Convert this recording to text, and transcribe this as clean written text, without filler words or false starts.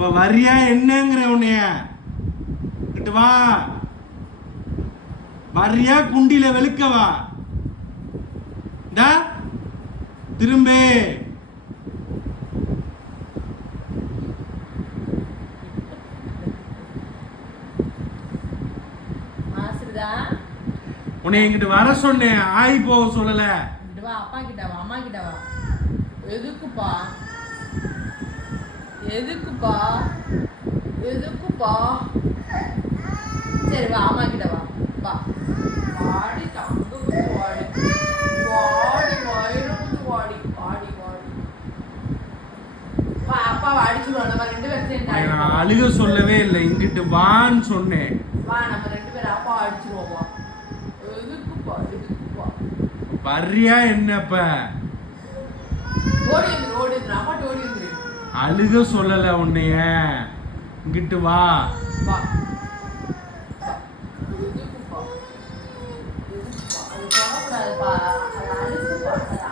இப்ப வரியா என்னங்கிற உன்னைய கிட்ட வா. வரியா குண்டில வெளுக்கவா? திரும்ப உன்னை என்கிட்ட வர சொன்னேன், ஆய் போக சொல்லல. அப்பா கிட்ட வா, அம்மா கிட்ட வா. எதுக்குப்பா எதுக்குப்பா எதுக்குப்பா? சரி வா, அம்மா கிட்ட வா. வா வாடி, தங்க குத்து வாடி, வாடி வயிறு குத்து வாடி, வாடி வாடி. வா, அப்பா அடிச்சுடுவோம். நம்ம 2 பேரும் சேர்ந்து அழுக சொல்லவே இல்லை, இங்கிட்டு வான்னு சொன்னேன். வா, நம்ம 2 பேரும் அப்பா அடிச்சுடுவோம். வா. எதுக்குப்பா எதுக்குப்பா? வரியா என்னப்ப? ஓடி வந்து ஓடி வந்து அப்பாட்ட ஓடி வந்து. அழுக சொல்லல உன்னைய, இங்கிட்டு வா. வா. எதுக்குப்பா எதுக்குப்பா? அது சொல்லக்கூடாதுப்பா, அது அழுக்குப்பா.